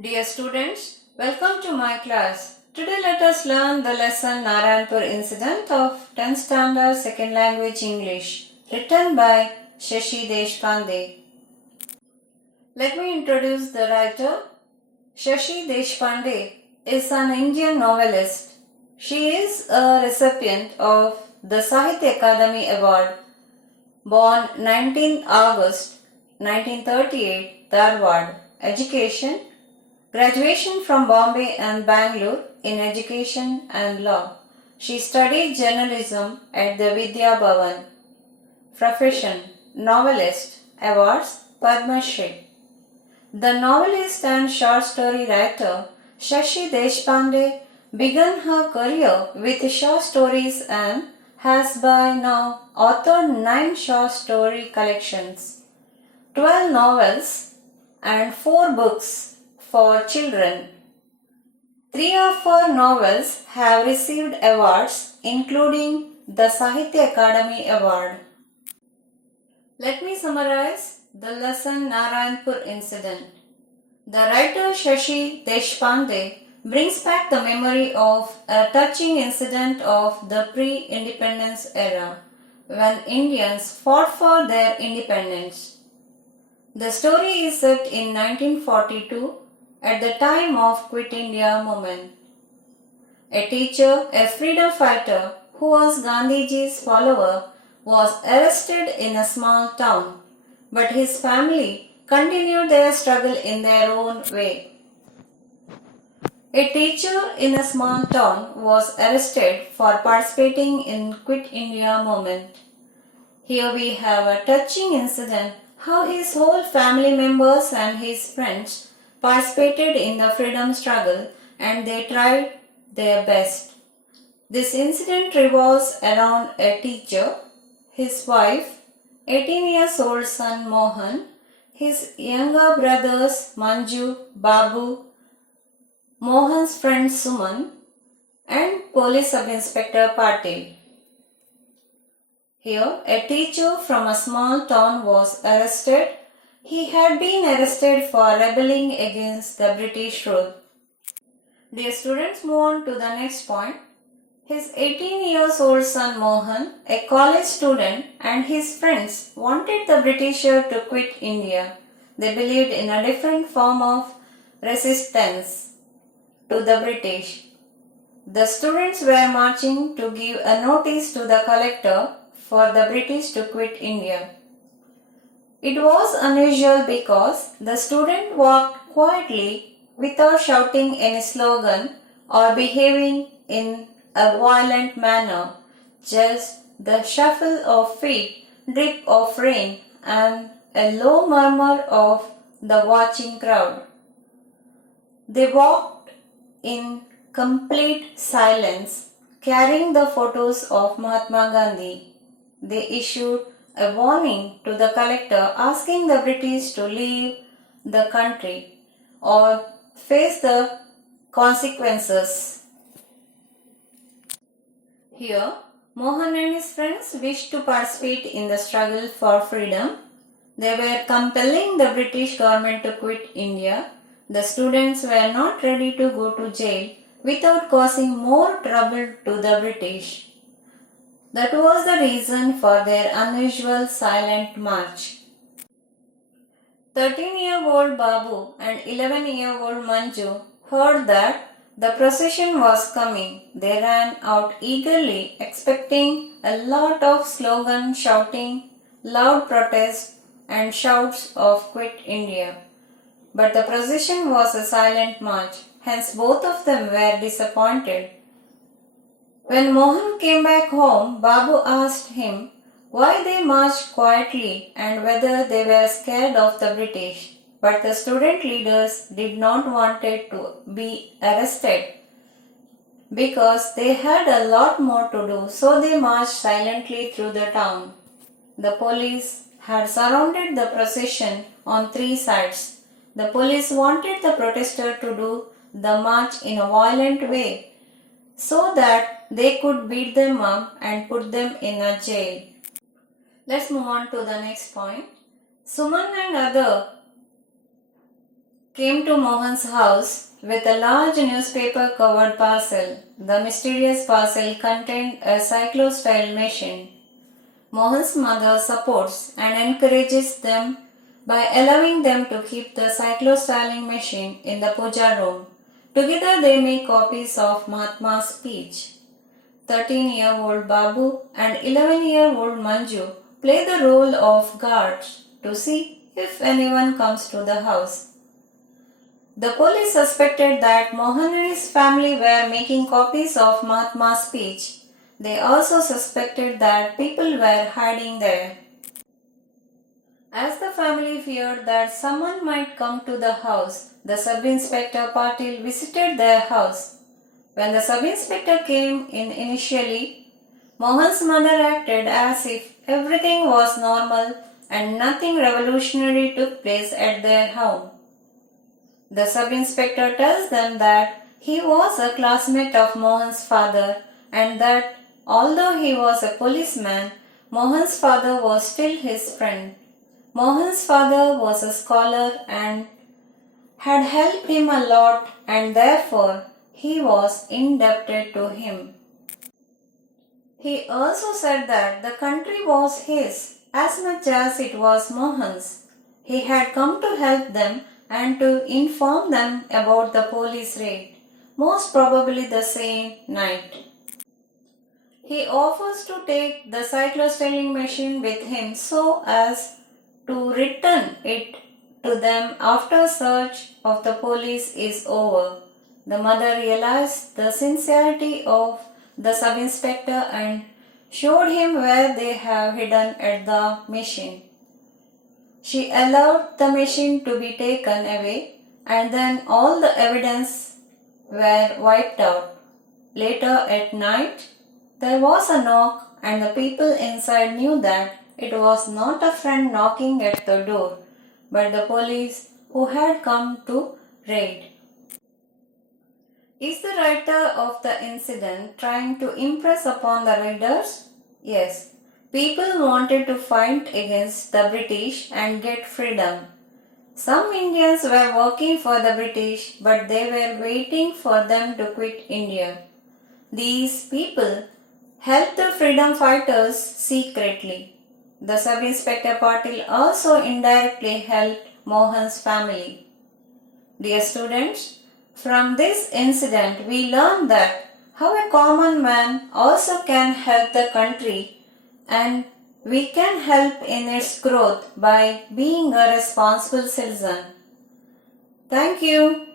Dear students, welcome to my class. Today let us learn the lesson Narayanpur incident of 10th standard second language English written by Shashi Deshpande. Let me introduce the writer. Shashi Deshpande is an Indian novelist. She is a recipient of the Sahitya Akademi Award. Born 19 August 1938, Dharwad. Education. Graduation from Bombay and Bangalore in education and law. She studied journalism at the Vidya Bhavan. Profession: novelist. Awards: Padma Shri. The novelist and short story writer Shashi Deshpande began her career with short stories and has by now authored 9 short story collections, 12 novels, and 4 books for children. 3 of her novels have received awards, including the Sahitya Akademi Award. Let me summarize the lesson Narayanpur incident. The writer Shashi Deshpande brings back the memory of a touching incident of the pre-independence era when Indians fought for their independence. The story is set in 1942 at the time of Quit India movement. A teacher, a freedom fighter who was Gandhiji's follower, was arrested in a small town, but his family continued their struggle in their own way. A teacher in a small town was arrested for participating in Quit India movement. Here we have a touching incident how his whole family members and his friends participated in the freedom struggle and they tried their best. This incident revolves around a teacher, his wife, 18 years old son Mohan, his younger brothers Manju, Babu, Mohan's friend Suman, and police sub-inspector Patil. Here, a teacher from a small town was arrested. He had been arrested for rebelling against the British rule. Dear students, move on to the next point. His 18 years old son Mohan, a college student, and his friends wanted the Britisher to quit India. They believed in a different form of resistance to the British. The students were marching to give a notice to the collector for the British to quit India. It was unusual because the student walked quietly without shouting any slogan or behaving in a violent manner, just the shuffle of feet, drip of rain, and a low murmur of the watching crowd. They walked in complete silence, carrying the photos of Mahatma Gandhi. They issued a warning to the collector asking the British to leave the country or face the consequences. Here, Mohan and his friends wished to participate in the struggle for freedom. They were compelling the British government to quit India. The students were not ready to go to jail without causing more trouble to the British. That was the reason for their unusual silent march. 13-year-old Babu and 11-year-old Manju heard that the procession was coming. They ran out eagerly, expecting a lot of slogan shouting, loud protest, and shouts of Quit India. But the procession was a silent march, hence both of them were disappointed. When Mohan came back home, Babu asked him why they marched quietly and whether they were scared of the British. But the student leaders did not want it to be arrested because they had a lot more to do, so they marched silently through the town. The police had surrounded the procession on 3 sides. The police wanted the protester to do the march in a violent way so that they could beat them up and put them in a jail. Let's move on to the next point. Suman and other came to Mohan's house with a large newspaper covered parcel. The mysterious parcel contained a cyclo-style machine. Mohan's mother supports and encourages them by allowing them to keep the cyclo-styling machine in the puja room. Together they make copies of Mahatma's speech. 13-year-old Babu and 11-year-old Manju play the role of guards to see if anyone comes to the house. The police suspected that Mohan and his family were making copies of Mahatma's speech. They also suspected that people were hiding there. As the family feared that someone might come to the house, the sub-inspector Patil visited their house. When the sub-inspector came in initially, Mohan's mother acted as if everything was normal and nothing revolutionary took place at their home. The sub-inspector tells them that he was a classmate of Mohan's father and that although he was a policeman, Mohan's father was still his friend. Mohan's father was a scholar and had helped him a lot, and therefore he was indebted to him. He also said that the country was his as much as it was Mohan's. He had come to help them and to inform them about the police raid, most probably the same night. He offers to take the cyclo-styling machine with him so as to return it to them after search of the police is over. The mother realized the sincerity of the sub-inspector and showed him where they have hidden at the machine. She allowed the machine to be taken away and then all the evidence were wiped out. Later at night, there was a knock and the people inside knew that it was not a friend knocking at the door, but the police who had come to raid. Is the writer of the incident trying to impress upon the readers? Yes. People wanted to fight against the British and get freedom. Some Indians were working for the British, but they were waiting for them to quit India. These people helped the freedom fighters secretly. The sub-inspector Patil also indirectly helped Mohan's family. Dear students, from this incident we learn that how a common man also can help the country and we can help in its growth by being a responsible citizen. Thank you.